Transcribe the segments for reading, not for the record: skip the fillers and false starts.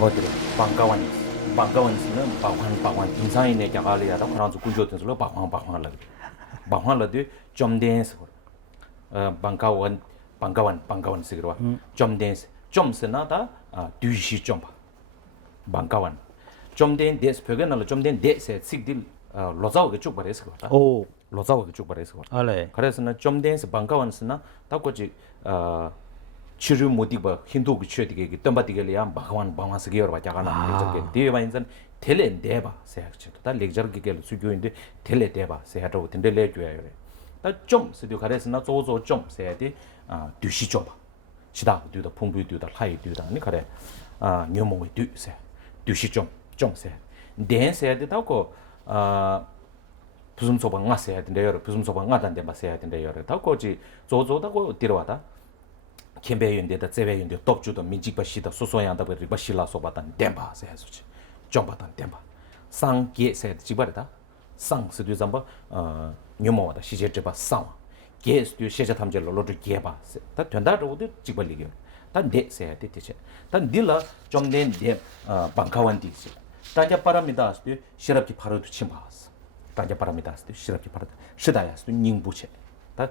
어디래? 방가원스는 방황 인상이네 자갈이야다 그런지 구조된으로 방황을 방황을도 좀 댄스 방가원 쓰기로 좀 댄스 좀 쓰나다 뒤시 좀 방가원 좀된 데스 표현을 좀된 데스 식딜 로자오게 쭉 버려서 그렇다 오, 로자오게 쭉 버려서 그렇다 알레. 그래서는 좀 댄스 방가원스나 딱고지 치료 모티브 힌두가 취되게 덤바디게리야 방황스기 여러 가지가 저게 뒤에만 인선 텔레 대바 세학치도 다 렉저기 게 수교인데 텔레 대바 세하도 된데 레줘야 다좀 스튜디오 가레스나 조조 좀 세야디 뒤시 좀 시다 뒤다 풍부 뒤다 하이 뒤다 아니 가래 녀모의 뒤세 뒤시 좀세 댄스해야 되고 무슨 소방 왔어야 된대 여러 무슨 소방 왔단데 맞어야 된대 여러 다고지 조조다고 들어와다 캠베윤데다 제베윤데 톱주도 민직바시다 소소양다 버리바 실라소바단 덴바세 해수지 좀바단 덴바 상게세 지바르다 상스도 잠바 녀모다 시제제바 상 게스도 시제 탐절로 로드 게바 다 된다로도 지벌리게 단 데세 데티체 단 딜라 좀낸 데 방카완디스 단자 바랍니다스도 시럽기 바로도 침바스 단자 바랍니다스도 시럽기 바로 시다야스도 닝부체 다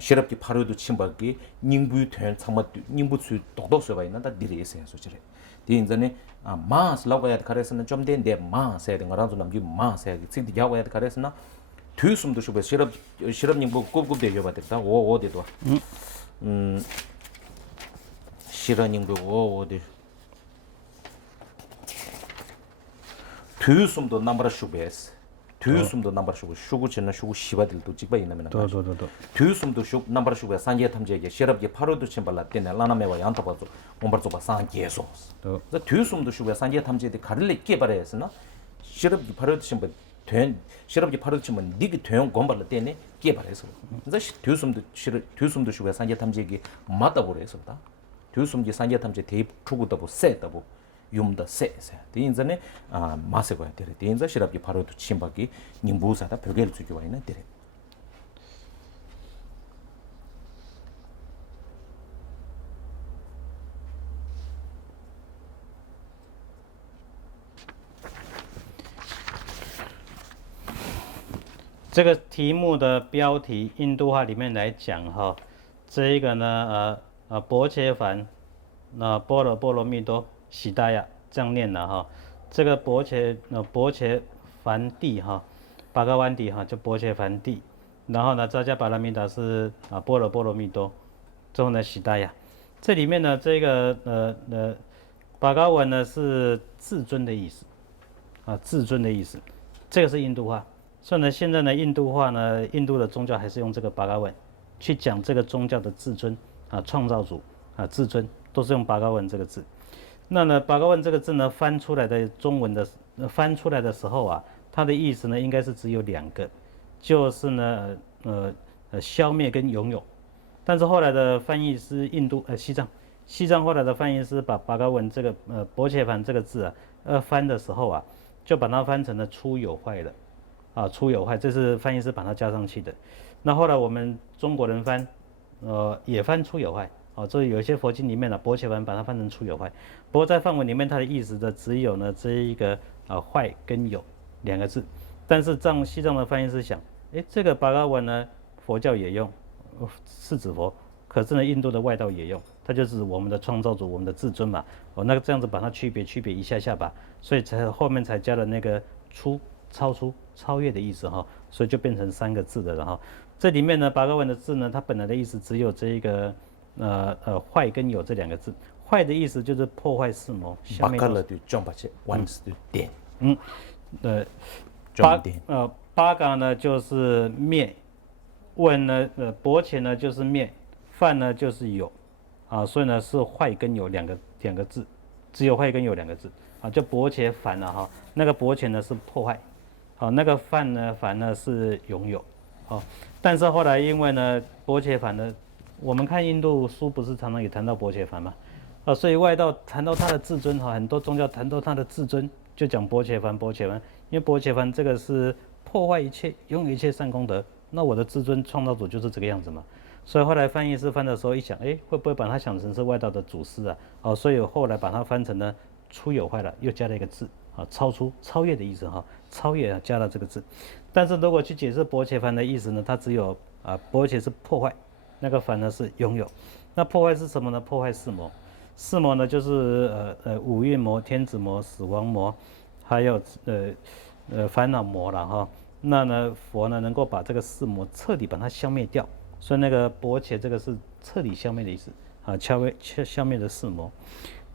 시럽기 바로도 침바기 닝부 된 참마 닝부수 도도서가 있는다 디레스 해소지래 디인전에 마스 라고야 가레스는 좀 된데 마스에 된 거라서 남기 마스에 찍디 야고야 가레스나 뒤숨도 쇼베 시럽 닝부 꼽꼽 되려 받았다 오 어디도 시럽 닝부 오 어디 뒤숨도 남바라 쇼베스 뒤숨도 남바라 쇼고 쇼고치나 쇼고 시바들도 찍바 있나면 도도도도. 뒤숨도 쇼 남바라 쇼베 산제 탐제게 시럽게 파로도 침발라 때네 라나메와 양타바도 옴바르조바 산제소 그 뒤숨도 쇼베 산제 탐제데 가르레 깨바레스나 시럽게 파로도 침발 된 시럽게 파로도 침발 니게 되용 곰발라 때네 깨바레서 그래서 뒤숨도 쇼베 산제 탐제게 맞다 버레서다 뒤숨지 산제 탐제 대입 추구다고 세다고 юм다 세세 대인전에 마세고야 되래 대인자 시럽기 바로도 침박이 님부사다 벽에를 주기와 있는 되래 这个题目的标题印度话里面来讲哈，这一个呢薄伽梵，波罗波罗蜜多喜大雅这样念的哈。这个薄伽梵蒂哈，巴嘎湾蒂哈就薄伽梵蒂，然后呢扎加巴拉米达是波罗波罗蜜多，最后呢喜大雅。这里面呢这个巴嘎文呢是至尊的意思至尊的意思，这个是印度话。所以呢，现在呢，印度话呢，印度的宗教还是用这个巴嘎文去讲这个宗教的至尊创造主至尊，都是用巴嘎文这个字。那呢，巴嘎文这个字呢，翻出来的中文的翻出来的时候它的意思呢，应该是只有两个，就是呢，消灭跟拥有。但是后来的翻译是西藏后来的翻译是把巴嘎文这个薄伽梵这个字翻的时候就把它翻成了出有坏的。出有坏，这是翻译师把它加上去的。那后来我们中国人翻，也翻出有坏。这有些佛经里面薄伽梵把它翻成出有坏。不过在梵文里面，它的意思的只有呢这一个坏跟有两个字。但是西藏的翻译师想，这个巴嘎文呢，佛教也用，是指佛，可是呢印度的外道也用，它就是我们的创造主，我们的至尊嘛。那这样子把它区别一下吧，所以后面才加了那个出。超出、超越的意思所以就变成3个字的了这里面呢，巴嘎文的字呢，它本来的意思只有这一个坏跟有这2个字。坏的意思就是破坏世魔。巴嘎了就中巴切，完是点。巴嘎呢就是灭，文呢薄伽呢就是灭，梵呢就是有所以呢是坏跟有两个字，只有坏跟有2个字就薄伽梵那个薄伽呢是破坏。那个梵呢是拥有，但是后来因为呢薄伽梵呢，我们看印度书不是常常也谈到薄伽梵嘛，所以外道谈到他的至尊很多宗教谈到他的至尊就讲薄伽梵，因为薄伽梵这个是破坏一切，拥有一切善功德，那我的至尊创造主就是这个样子嘛，所以后来翻译师翻的时候一想，会不会把它想成是外道的祖师所以后来把它翻成了出有坏了，又加了一个字啊，超出、超越的意思哈，超越啊加了这个字。但是如果去解释薄伽梵的意思呢，它只有薄伽是破坏，那个梵呢是拥有。那破坏是什么呢？破坏四魔。四魔呢就是五蕴魔、天子魔、死亡魔，还有烦恼魔了哈。那呢佛呢能够把这个四魔彻底把它消灭掉，所以那个薄伽这个是彻底消灭的意思啊，消灭的四魔。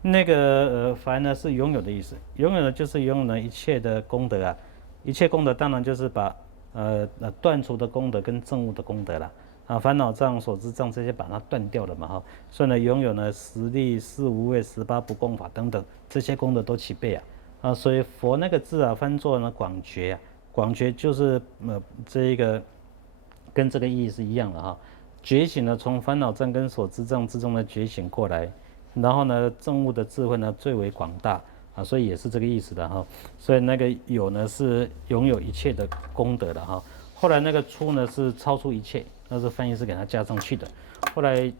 那个凡呢是拥有的意思，拥有的就是拥有了一切的功德啊，一切功德当然就是把断除的功德跟证悟的功德啦。烦恼障、所知障这些把它断掉了嘛哈，所以呢拥有呢十力、四无畏、18不共法等等这些功德都齐备啊，所以佛那个字啊翻作呢广觉啊，广觉就是这一个跟这个意义是一样的哈，觉醒呢从烦恼障跟所知障之中呢觉醒过来，然后呢证悟的智慧呢最为广大啊，所以也是这个意思的哈，所以那个有呢是拥有一切的功德的哈，后来那个出呢是超出一切。那是翻译是给它加上去的。后来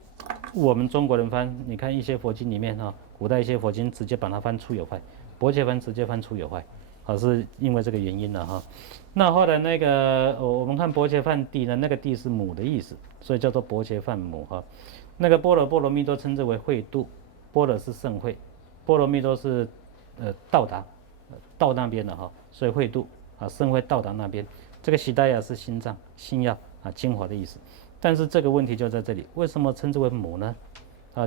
我们中国人翻，你看一些佛经里面哈，古代一些佛经直接把它翻出有坏，薄伽梵直接翻出有坏，是因为这个原因的哈。那后来那个我们看薄伽梵地呢，那个地是母的意思，所以叫做薄伽梵母哈。那个般若波罗蜜多称之为慧度，般若是圣慧，波罗蜜多是到达到那边的哈，所以慧度圣慧到达那边。这个悉达雅是心脏、心药。精华的意思，但是这个问题就在这里，为什么称之为母呢？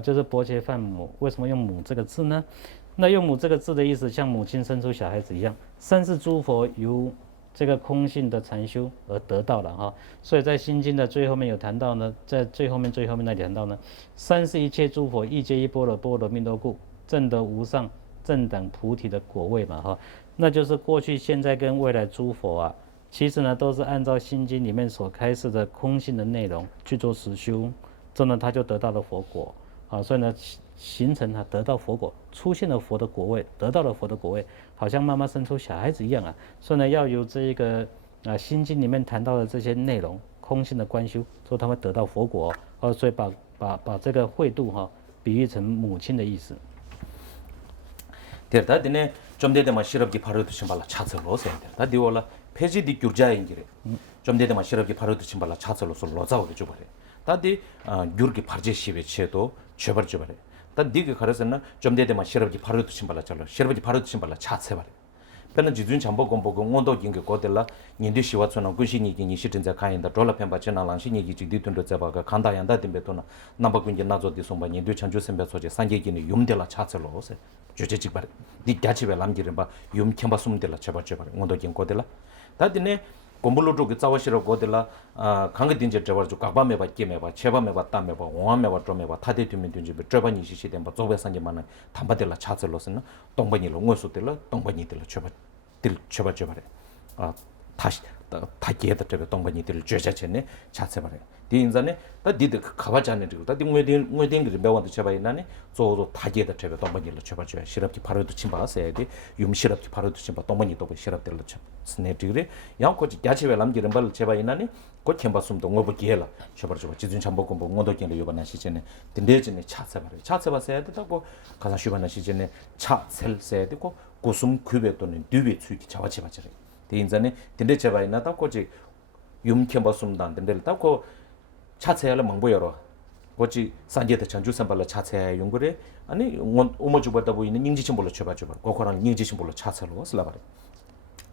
就是薄伽梵母，为什么用母这个字呢？那用母这个字的意思，像母亲生出小孩子一样，三世诸佛由这个空性的禅修而得到了哈，所以在心经的最后面有谈到呢，在最后面那里谈到呢，三世一切诸佛亦皆依般若波罗蜜多故，证得无上正等菩提的果位嘛哈，那就是过去、现在跟未来诸佛其实呢，都是按照《心经》里面所开示的空性的内容去做实修，这呢他就得到了佛果所以呢形成得到佛果，出现了佛的果位，得到了佛的果位，好像妈妈生出小孩子一样所以呢要由这一个心经》里面谈到的这些内容，空性的观修，说他会得到佛果所以把这个慧度比喻成母亲的意思。다 되네 좀 되면 시럽기 바로 드신 발라 차서로 오세요. 다 디올라 폐지디 규자인기래. 좀 되면 시럽기 바로 드신 발라 차서로 솔로자고 줘 버려. 다디 규르기 바제 시베 체도 줘버 줘 버려. 다 디게 가르서는 좀 되면 시럽기 바로 드신 발라 잘로. 시럽기 바로 드신 발라 차세 버려. 그는 지준 잠보 공보고 온도 긴게 거들라 인디 시와츠는 군신이 기니 시든자 카인다 돌라 펜바 지나랑 신이 기지 디든도 잡아가 간다ян다 딘베토나 남바군지 나조디 송바 인디 찬주 선배 소제 산계기니 юм델라 차서로 오세. 주제직 말 니까지베 남기는 바 юм캠바 숨들라 쳐버쳐 버려 온도 긴 거들라 다디네 공불로도 그 자와시로 거들라 강게딘제 저버주 각밤에 바 게메 바 체밤에 바 땀에 바 오함에 바 좀에 바 타데드면 든지 저번이 시시된 바 조배산게만은 담바들라 차슬로스는 동번이로 응어수들라 동번이들라 쳐버쳐 버려 다시 다기에다 저거 동번이들 쥐자체네 차세 버려 디인자네 다 디드 가바자네 지금 다 딩외딩 그 배원도 쳐봐이나네 저도 다기에다 저거 동번이로 쳐버쳐 시럽기 바로도 침바서야 돼 юм시럽기 바로도 침바 동번이도 시럽들로 쳐 스네드리 양코지 야치베 남기는 발 쳐봐이나네 곧 캠바숨도 ng어버기해라 쳐버쳐 지준 잠복고 뭐 ng어도견을 요번에 시전에 딘데진에 차세 버려 차세 봐서야 되고 가사 쉬번에 시전에 차셀세야 되고 고숨 kü베 또는 뒤베 수익이 자와치 받으래 대인자네 딘데 제바이나 답고지 юм캠바숨단 딘데를 답고 차체를 망보여로 고지 산제의 전주선발로 차체 용거래 아니 오모주버다 보이는 닝지신 볼로 쳐봐줘 고코랑 닝지신 볼로 차체로 슬라바래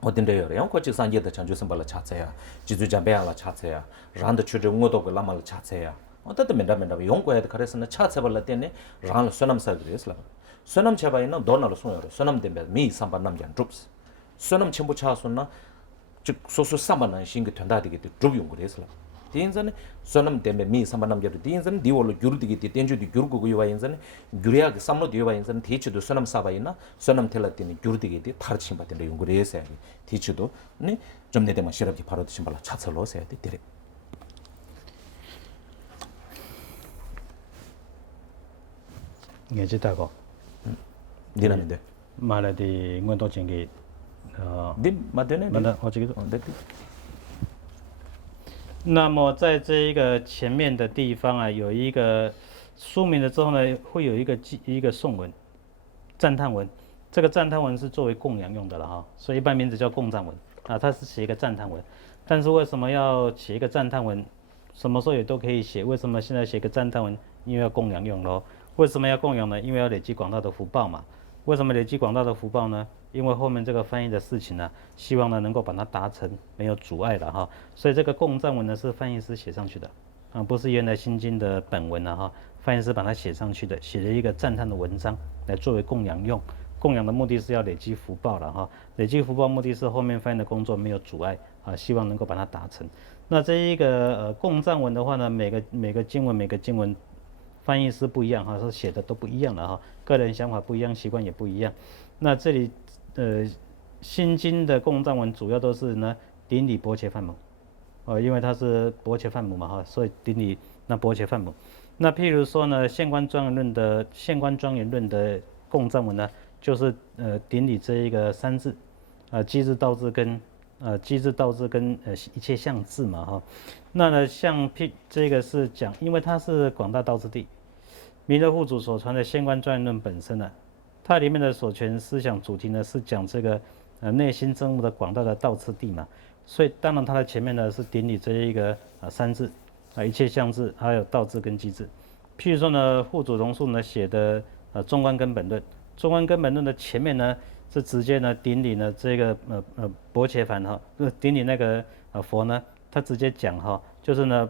어딘데요 고지 산제의 전주선발로 차체야 지주자배야라 차체야 란드 추정고도 라말 차체야 어떻게 맨다맨다 용거에 그래서는 차체발라 때네 란 소남사 그래서 소남 제바이는 도나로 소여로 소남 되면 미 삼반 남jan 줍스 소남 첨부 차소나 즉 소소 삼반은 신게 된다 되게 줍 용거래서 디인자네 소남 때문에 미 삼반남자도 디인자네 디월로 규르디기 텐주디 규르고 요와인자네 규리아가 삼로 디요와인자네 티치도 소남 사바이나 소남 텔라티니 규르디기 타르친 바텐데 용거래서 티치도 네좀 내대만 시럽기 바로 드신 발라 차설로 해야 돼 디렉 예지다고 니나는데 말하디 응원도 전기 네 맞네 맞다 어찌기도 那么在这一个前面的地方有一个说明了之后呢，会有一个颂文、赞叹文。这个赞叹文是作为供养用的了哈，所以一般名字叫供赞文啊，它是写一个赞叹文。但是为什么要写一个赞叹文？什么时候也都可以写，为什么现在写个赞叹文？因为要供养用咯。为什么要供养呢？因为要累积广大的福报嘛。为什么累积广大的福报呢？因为后面这个翻译的事情呢，希望呢能够把它达成，没有阻碍了哈。所以这个供赞文呢是翻译师写上去的啊，不是原来心经的本文了哈。翻译师把它写上去的，写了一个赞叹的文章来作为供养用。供养的目的是要累积福报了哈，累积福报目的是后面翻译的工作没有阻碍啊，希望能够把它达成。那这一个供赞文的话呢，每个经文翻译师不一样哈，是写的都不一样了哈，个人想法不一样，习惯也不一样。那这里心经的供赞文主要都是呢顶礼薄伽梵母，因为它是薄伽梵母嘛哈，所以顶礼那薄伽梵母。那譬如说呢，现观庄严论的供赞文呢，就是顶礼这一个三字，机智道智跟一切相智嘛哈。那呢像这个是讲，因为它是广大道之地，弥勒护主所传的现观庄严论本身呢，它里面的所传思想主题呢是讲这个内心真悟的广大的道次第嘛，所以当然它的前面呢是顶礼这一个三字一切相智，还有道智跟机智。譬如说呢，护主龙树呢写的中观根本论，中观根本论的前面呢是直接呢顶礼呢这个薄伽梵哈，顶礼那个佛呢，他直接讲哈，就是呢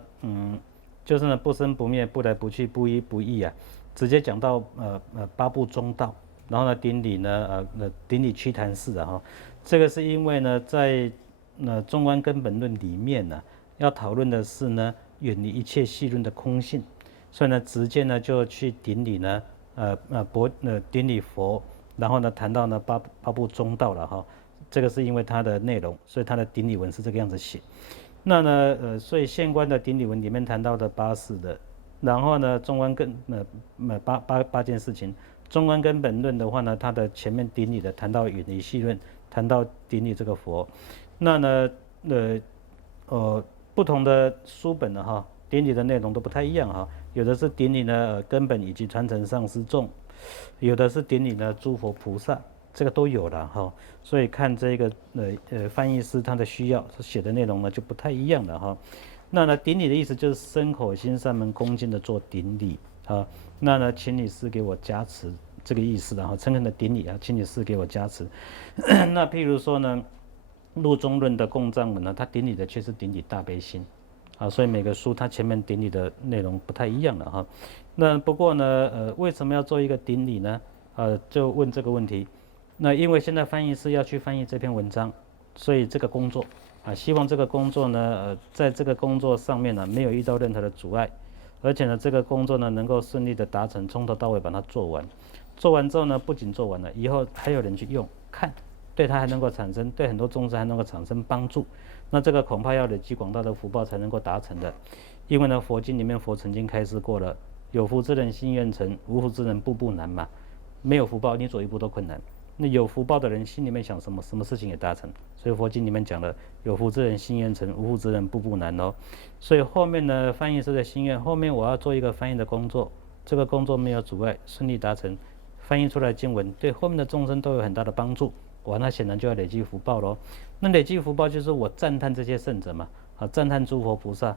不生不灭，不来不去，不依不异啊，直接讲到八部中道，然后呢顶礼顶礼祛坛寺啊哈，这个是因为呢在中观根本论里面呢要讨论的是呢远离一切细论的空性，所以呢直接呢就去顶礼呢顶礼佛，然后呢谈到呢八部中道了哈，这个是因为它的内容，所以它的顶礼文是这个样子写。那呢所以现观的顶礼文里面谈到的八事的，然后呢中观根八件事情，中观根本论的话呢，它的前面顶礼的谈到远离细论，谈到顶礼这个佛。那呢不同的书本的哈，顶礼的内容都不太一样哈，有的是顶礼呢根本以及传承上师众，有的是顶礼呢诸佛菩萨，这个都有了哈。所以看这个翻译师他的需要，写的内容呢就不太一样了哈。那呢顶礼的意思就是身口心三门恭敬的做顶礼啊。那呢请你师给我加持，这个意思的哈，诚恳的顶礼啊，请你师给我加持。那譬如说呢，入中论的供赞文呢，它顶礼的却是顶礼大悲心啊，所以每个书它前面顶礼的内容不太一样了哈。那不过呢，为什么要做一个顶礼呢？就问这个问题。那因为现在翻译师要去翻译这篇文章，所以这个工作希望这个工作呢，在这个工作上面呢，没有遇到任何的阻碍，而且呢，这个工作呢能够顺利的达成，从头到尾把它做完。做完之后呢，不仅做完了，以后还有人去用看。对他还能够产生，对很多众生还能够产生帮助，那这个恐怕要累积广大的福报才能够达成的。因为呢，佛经里面佛曾经开示过了，有福之人心愿成，无福之人步步难嘛。没有福报，你走一步都困难。那有福报的人心里面想什么，什么事情也达成。所以佛经里面讲了，有福之人心愿成，无福之人步步难哦。所以后面呢，翻译师的心愿，后面我要做一个翻译的工作，这个工作没有阻碍，顺利达成，翻译出来经文对后面的众生都有很大的帮助。哇，那显然就要累积福报咯。那累积福报就是我赞叹这些圣者嘛，赞叹诸佛菩萨，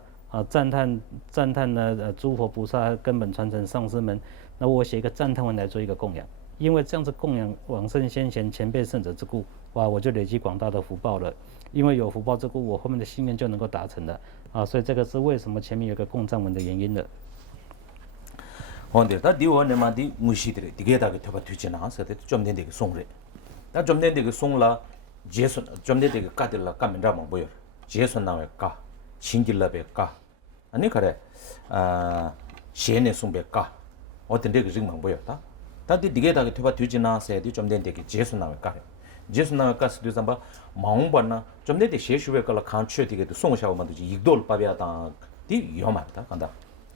赞叹呢诸佛菩萨根本传承上师们。那我写一个赞叹文来做一个供养，因为这样子供养往生先贤前辈圣者之故，哇，我就累积广大的福报了。因为有福报之故，我后面的心愿就能够达成了所以这个是为什么前面有个供赞文的原因的。근데 다 디원에 디 무시들이 디게다게 되바 되지 않아서 좀 된데 송래 다 좀 된데 그 송라 제선 좀 된데 그 까들라 까면라 뭐 보여 제선 나와 까 신길라베 까 아니 그래 시에네 송베 까 어떤 데그 정말 보였다 다디 디게다게 되바 되지 않아서 좀 된데 그 제선 나와 까 제선 나와 까 스도 삼바 마음반나 좀 된데 셰슈베 깔라 칸추에 디게도 송샤오만도 이돌 빠비아다 디 위험하다 간다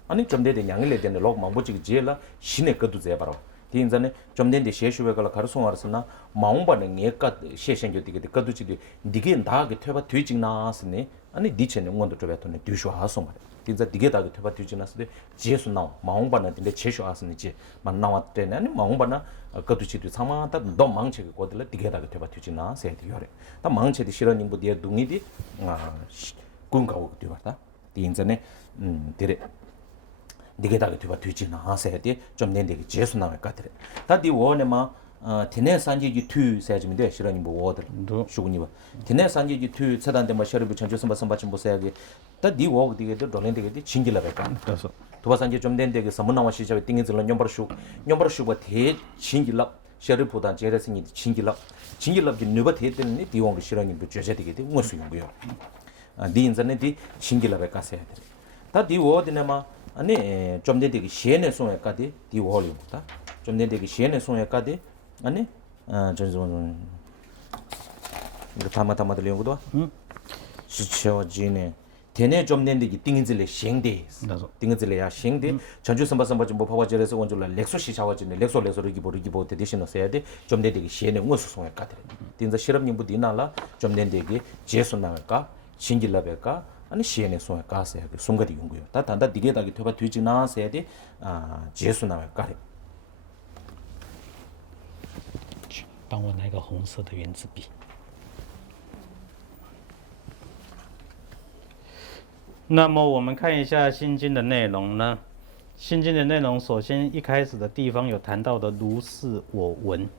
아니 좀 된데 양일에 되는 록 망보지 제라 신의 것도 제바로 디인자네 좀 된데 셰슈베가 가르송하르스나 마음반에 예까 셰셴교 디게 것도지 디게 다게 퇴바 뒤직나스네 아니 디체는 원도 좀 했더니 뒤쇼 하송 말이야 딘자 디게다게 퇴바 뒤지나스데 제수 나와 마홍바나 딘데 제수 아스니 제 만나와 때네 아니 마홍바나 거두치도 상마다 너 망체게 거들라 디게다게 퇴바 뒤지나 세디 요래 다 망체디 싫어님 부디에 둥이디 군가고 뒤바다 딘자네 디레 디게다게 퇴바 뒤지나 세디 좀 낸데게 제수 나와 까드레 다디 원에마 테네 산지지 투 세지면데 싫어님 뭐 워들 슈군이바 테네 산지지 투 차단데 뭐 셔르부 전주선 바선 받침 보세야게 다디 워그 디게도 돌렌데게 진길라베까 그래서 도바산지 좀 된데게 선문나와 시작에 띵인질러 냠버슈가 대 진길라 셔르보다 제레스니 진길랍지 누바 대때는 디원그 싫어님 부 죄제되게 돼 무슨 용고요 디 인터넷이 진길라베까 세야 돼 다디 워드네마 아니 좀 된데게 시에네 송에까지 디 워리고다 좀 된데게 시에네 송에까지 아니 저는 이거 담아들 연구도 시초지네 대내 좀 낸데기 띵인질레 셴데 띵인질레야 셴데 전주 선바선바 좀 파와절에서 원줄라 렉소시 샤워지네 렉소르기 대신에 써야 돼좀 낸데기 시에네 무슨 송에 까들 띵자 실업님 부디나라 좀 낸데기 제수 나갈까 신길라베까 아니 시에네 송에 까서야 그 송가디 용고요 다 단다 디게다기 퇴바 뒤지 나서야 돼 제수 나갈까 帮我拿个红色的圆珠笔。那么我们看一下心经的内容呢？心经的内容，首先一开始的地方有谈到的如是我闻，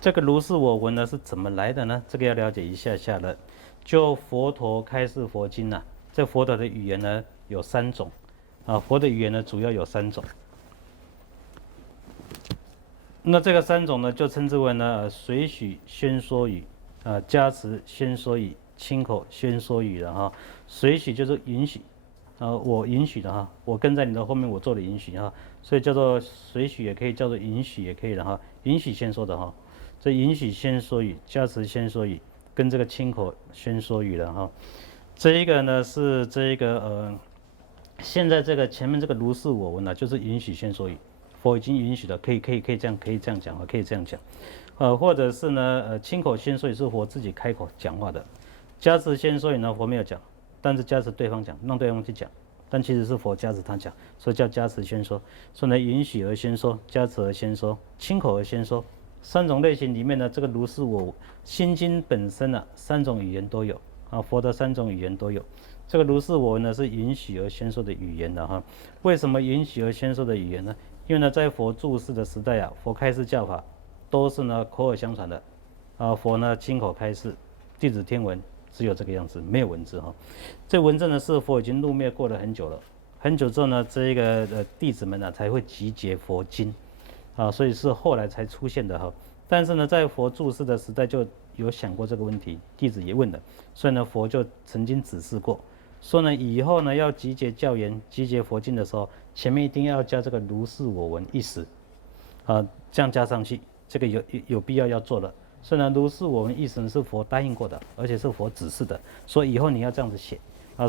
这个如是我闻呢是怎么来的呢？这个要了解一下下了。就佛陀开示佛经啊，这佛陀的语言呢有3种啊，佛的语言呢主要有3种。那这个3种呢，就称之为呢随许宣说语，加持宣说语，亲口宣说语的哈。随许就是允许，我允许的哈，我跟在你的后面，我做了允许哈，所以叫做随许也可以，叫做允许也可以的哈，允许宣说的哈。这允许宣说语、加持宣说语，跟这个亲口宣说语的哈。这一个呢是这一个现在这个前面这个如是我闻呢，就是允许宣说语。佛已经允许了，可以这样讲啊，可以这样讲，或者是呢，亲口宣说语是佛自己开口讲话的，加持宣说语呢佛没有讲，但是加持对方讲，让对方去讲，但其实是佛加持他讲，所以叫加持宣说。所以呢，允许而宣说，加持而宣说，亲口而宣说，3种类型里面呢，这个如是我心经本身呢，3种语言都有啊，佛的3种语言都有。这个如是我闻呢是允许而宣说的语言的哈。为什么允许而宣说的语言呢？因为呢，在佛住世的时代啊，佛开示教法都是呢口耳相传的，佛呢亲口开示，弟子听闻，只有这个样子，没有文字哈。这文字呢是佛已经入灭过了很久了，很久之后呢，这个弟子们呢才会集结佛经，所以是后来才出现的哈。但是呢，在佛住世的时代就有想过这个问题，弟子也问了，所以呢，佛就曾经指示过。说呢，以后呢要集结教言、集结佛经的时候，前面一定要加这个如是我闻一时，这样加上去，这个有必要做的。所以呢，如是我闻一时是佛答应过的，而且是佛指示的，所以以后你要这样子写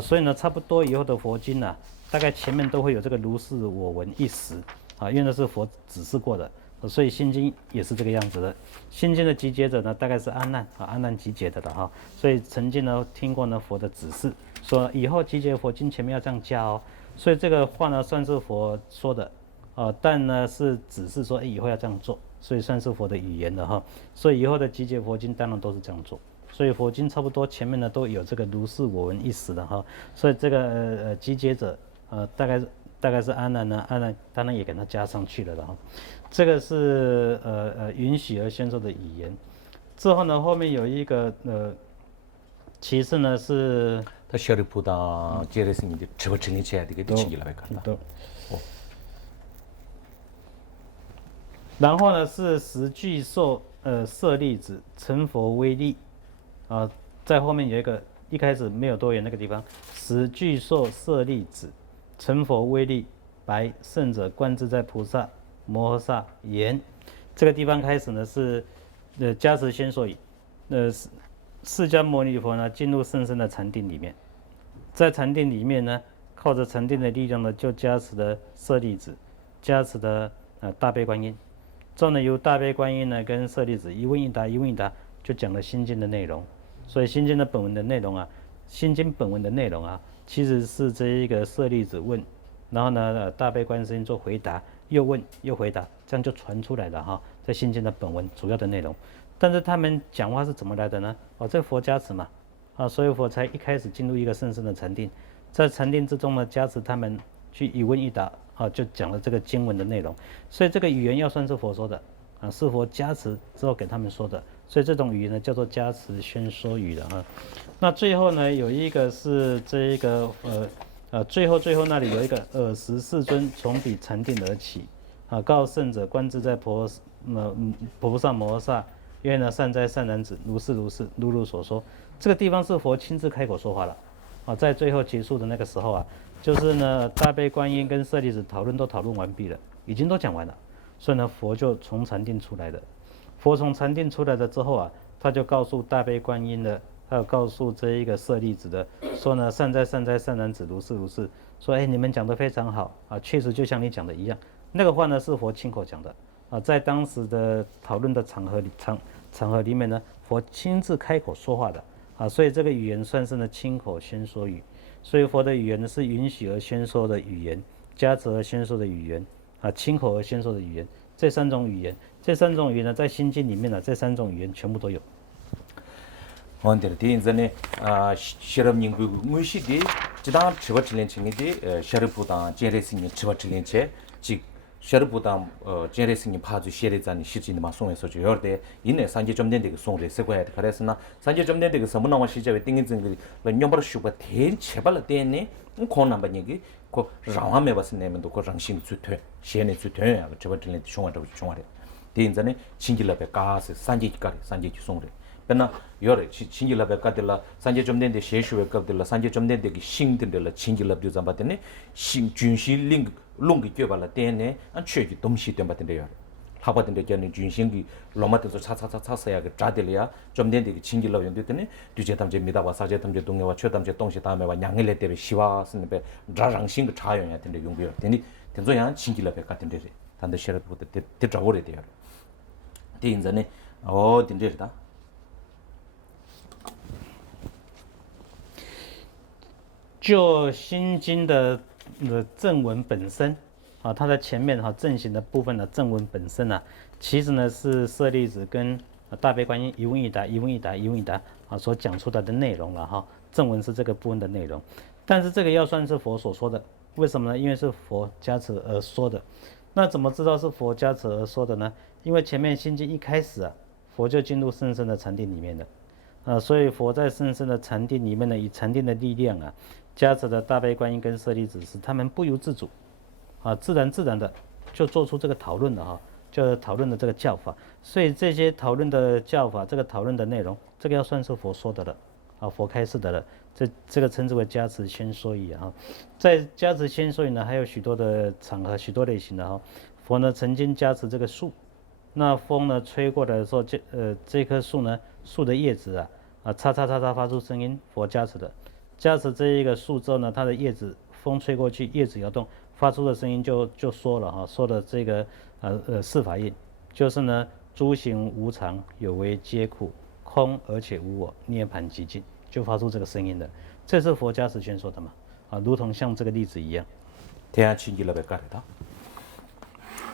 所以呢，差不多以后的佛经呢，大概前面都会有这个如是我闻一时因为那是佛指示过的。所以心经也是这个样子的，心经的集结者呢，大概是阿难阿难集结的哈。所以曾经呢听过呢佛的指示，说以后集结佛经前面要这样加哦。所以这个话呢算是佛说的但呢是指示说以后要这样做，所以算是佛的语言的哈。所以以后的集结佛经当然都是这样做。所以佛经差不多前面呢都有这个如是我闻一时的哈。所以这个集结者大概是阿难呢，阿难当然也给他加上去了的哈。这个是允许而宣说的语言。之后呢，后面有一个其次呢是他셔르보다 제레스님이 저버증이쳐야 되겠다 친기라고 한다. 然后呢是十具受舍利子成佛威力在后面有一个一开始没有多言那个地方，十具受舍利子成佛威力，白圣者观自在菩萨摩诃萨言，这个地方开始呢是加持宣说语，释迦牟尼佛呢进入甚深的禅定里面，在禅定里面呢，靠着禅定的力量呢，就加持的舍利子，加持的大悲观音，之后呢由大悲观音呢跟舍利子一问一答，一问一答，就讲了心经的内容。所以心经的本文的内容心经本文的内容其实是这一个舍利子问，然后呢，大悲观世音做回答，又问又回答，这样就传出来了哈，在心经的本文主要的内容。但是他们讲话是怎么来的呢？这佛加持嘛，所以佛才一开始进入一个甚深的禅定，在禅定之中呢，加持他们去一问一答，就讲了这个经文的内容。所以这个语言要算是佛说的，是佛加持之后给他们说的。所以这种语言呢，叫做加持宣说语的啊。那最后呢，有一个是这一个最后那里有一个尔时世尊从彼禅定而起，告圣者观自在菩萨摩诃萨曰呢，善哉善男子，如是如所说。这个地方是佛亲自开口说话了，在最后结束的那个时候啊，就是呢大悲观音跟舍利子都讨论完毕了，已经都讲完了，所以呢佛就从禅定出来了。佛从禅定出来了之后啊，他就告诉大悲观音的，还有告诉这一个舍利子的，说呢善哉善哉善男子，如是，说你们讲得非常好啊，确实就像你讲的一样。那个话呢是佛亲口讲的在当时的讨论的场合里面呢，佛亲自开口说话的所以这个语言算是呢亲口宣说语。所以佛的语言呢是允许而宣说的语言，加持而宣说的语言亲口而宣说的语言。这三种语言呢，在心经里面呢，这三种语言全部都有。원들 대인전에 시럽닝부 무시디 지당 치버틀린 칭이디 셔르부다 제레스니 치버틀린 즉 셔르부다 제레스니 파주 시레잔이 시진이 마송에서 저여데 이내 산제 좀 된데 그 송레 세고야 그래서나 산제 좀 된데 그 서문나와 시제에 띵인증 그 녀버 슈가 대 제발 때네 코나 바니기 그 라와메 봤으면도 그 랑신 주퇴 시에네 주퇴야 저버틀린 총아도 총아래 대인전에 신길럽에 가스 산제기까지 산제기 송레 그러나 여러 신길럽에 가들라 산제 좀 된데 셰슈에 가들라 산제 좀 된데 그 신들라 신길럽 좀 받더니 신 준실링 롱기 껴발라 때네 안 최기 동시 때 받던데요. 하버던데 견이 준신기 로마트서 차차차차서야 그 자들이야 좀 된데 그 신길럽 연됐더니 뒤제담제 미다와 사제담제 동네와 최담제 동시 다음에와 양일레 때에 시와스는데 자랑신 그 차용이야 된데 용비요. 되니 된소야 신길럽에 같은데 단도 셔럽부터 대자고래 돼요. 대인전에 된데다就心经的正文本身它的前面正行的部分的正文本身其实呢是舍利子跟大悲观音一问一答所讲出来的内容了正文是这个部分的内容，但是这个要算是佛所说的，为什么呢？因为是佛加持而说的。那怎么知道是佛加持而说的呢？因为前面心经一开始佛就进入甚深的禅定里面了所以佛在甚深的禅定里面呢，以禅定的力量加持的大悲观音跟舍利子，使他们不由自主自然的就做出这个讨论了就讨论的这个教法。所以这些讨论的教法，这个讨论的内容，这个要算是佛说的了佛开示的了。这个称之为加持宣说语在加持宣说语呢，还有许多的场合，许多类型的佛呢曾经加持这个树，那风呢吹过来的时候，这棵树呢，树的叶子嚓发出声音，佛加持的。加持这一个树之后呢，它的叶子风吹过去，叶子摇动，发出的声音就说了说的这个四法印，就是呢诸行无常，有为皆苦，空而且无我，涅槃寂静，就发出这个声音的。这是佛加持宣说的嘛如同像这个例子一样。대한 친길럽에 가르다.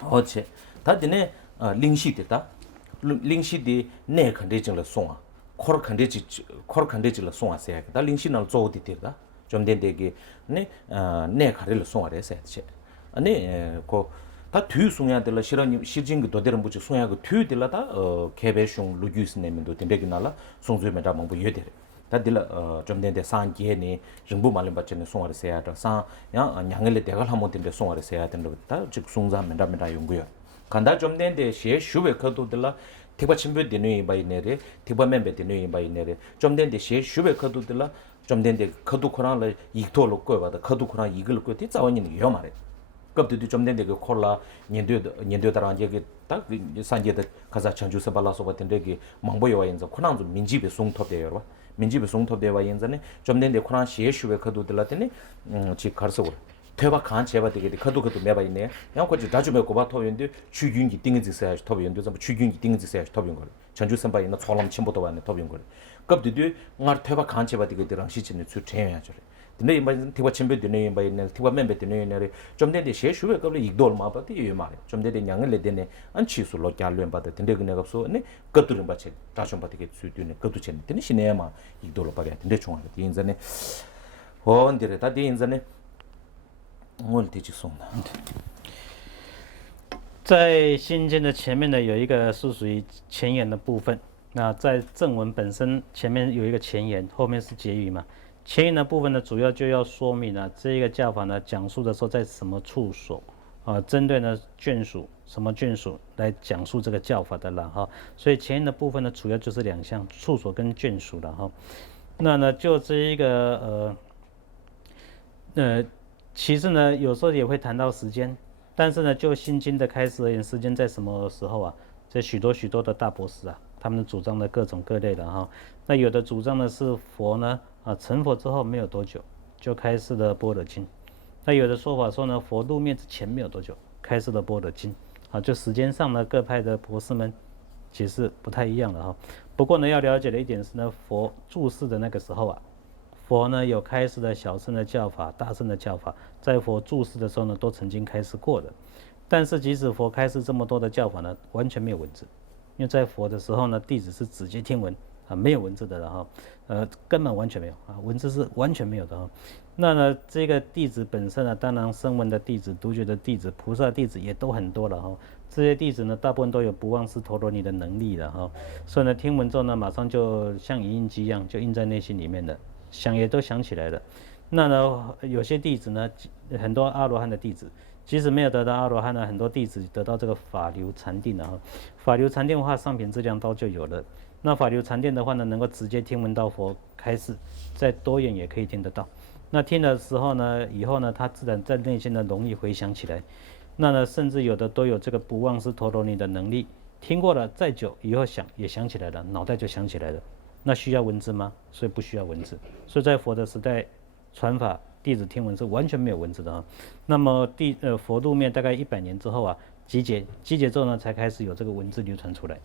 어째 다드네 링시데다 링시디 네 컨디션을 송아 코르 컨디션을 송아세야 다 링시날 조디데다 좀 된데게 네 가르를 송아래세 아니 다 뒤송야들 실은 시진그 도대로 무지 송야그 뒤들라다 개배숑 루규스 내면도 된데기날라 송주메다 뭐 예데 다들 좀 된데 산기에니 정부 말림 받치는 송아래세야다 산 양을레 대갈 한번 된데 송아래세야 된다 즉 송자 맨다맨다 연구야 간다 좀 된데 시에 슈베 커도들라 티바 침베 되는 바이네레 티바 멤베 되는 바이네레 좀 된데 시에 슈베 커도들라 좀 된데 커도 코란을 이토로 거봐다 커도 코란 이걸 거티 자원이 요 말해 급도 좀 된데 그 콜라 년도다란 얘기 딱 산제다 가자 천주서 발라서 같은데 그 망보여 와인자 코난 좀 민집에 송톱돼요 민집에 송톱돼와 인자네 좀 된데 코란 시에 슈베 커도들라더니 지 가르서 퇴바 간 제바 되게 커도 매바 있네 양 거지 자주 먹고 봐 토연데 주균기 띵지 써야 토연데 좀 주균기 띵지 써야 토연 거 전주 선바에 나 초람 침보도 왔네 토연 거 급도 나 퇴바 간 제바 되게 들랑 시진에 주 제야죠 근데 뭐 티와 침배 되네 뭐 티와 멤베 되네 좀 되게 셰슈에 qabla igdol ma ba ti ma 좀 되게 냥을 내되네 안 치수로 잘련 받아 근데 그네 갑소 네 것들은 받체 다좀 받게 수드네 것도 chen 되네 시네마 igdol 받게 근데 중앙에 인자네 언데레 다 인자네 뭘 되지 송나 在心经的前面呢，有一个是属于前言的部分。那在正文本身前面有一个前言，后面是结语嘛。前言的部分呢，主要就要说明呢，这一个教法呢，讲述的时候在什么处所针对呢眷属什么眷属来讲述这个教法的了哈。所以前言的部分呢，主要就是两项处所跟眷属了哈。那呢，就这一个其实呢，有时候也会谈到时间。但是呢，就心经的开始而言，时间在什么时候啊？这许多的大博士啊，他们主张的各种各类的哈。那有的主张的是佛呢成佛之后没有多久就开示了般若经。那有的说法说呢，佛入灭之前没有多久开示了般若经就时间上呢，各派的博士们其实不太一样的哈。不过呢，要了解的一点是呢，佛住世的那个时候啊。佛呢有开示的小乘的教法、大乘的教法，在佛住世的时候呢，都曾经开示过的。但是即使佛开示这么多的教法呢，完全没有文字，因为在佛的时候呢，弟子是直接听闻没有文字的了哈，根本完全没有文字是完全没有的哈。那呢，这个弟子本身呢，当然声闻的弟子、独觉的弟子、菩萨弟子也都很多了哈。这些弟子呢，大部分都有不忘失陀罗尼的能力了哈，所以呢，听闻之后呢，马上就像影印机一样，就印在内心里面的。想也都想起来了。那呢，有些弟子呢，很多阿罗汉的弟子，即使没有得到阿罗汉呢，很多弟子得到这个法流禅定了法流禅定的话，上品质量刀就有了。那法流禅定的话呢，能够直接听闻到佛开示，在多远也可以听得到。那听的时候呢，以后呢，他自然在内心呢容易回想起来。那呢，甚至有的都有这个不忘失陀罗尼的能力，听过了再久以后想也想起来了，脑袋就想起来了。那需要文字吗？所以不需要文字。所以在佛的时代，传法弟子听闻是完全没有文字的那么佛入灭大概100年之后集结之后呢，才开始有这个文字流传出来。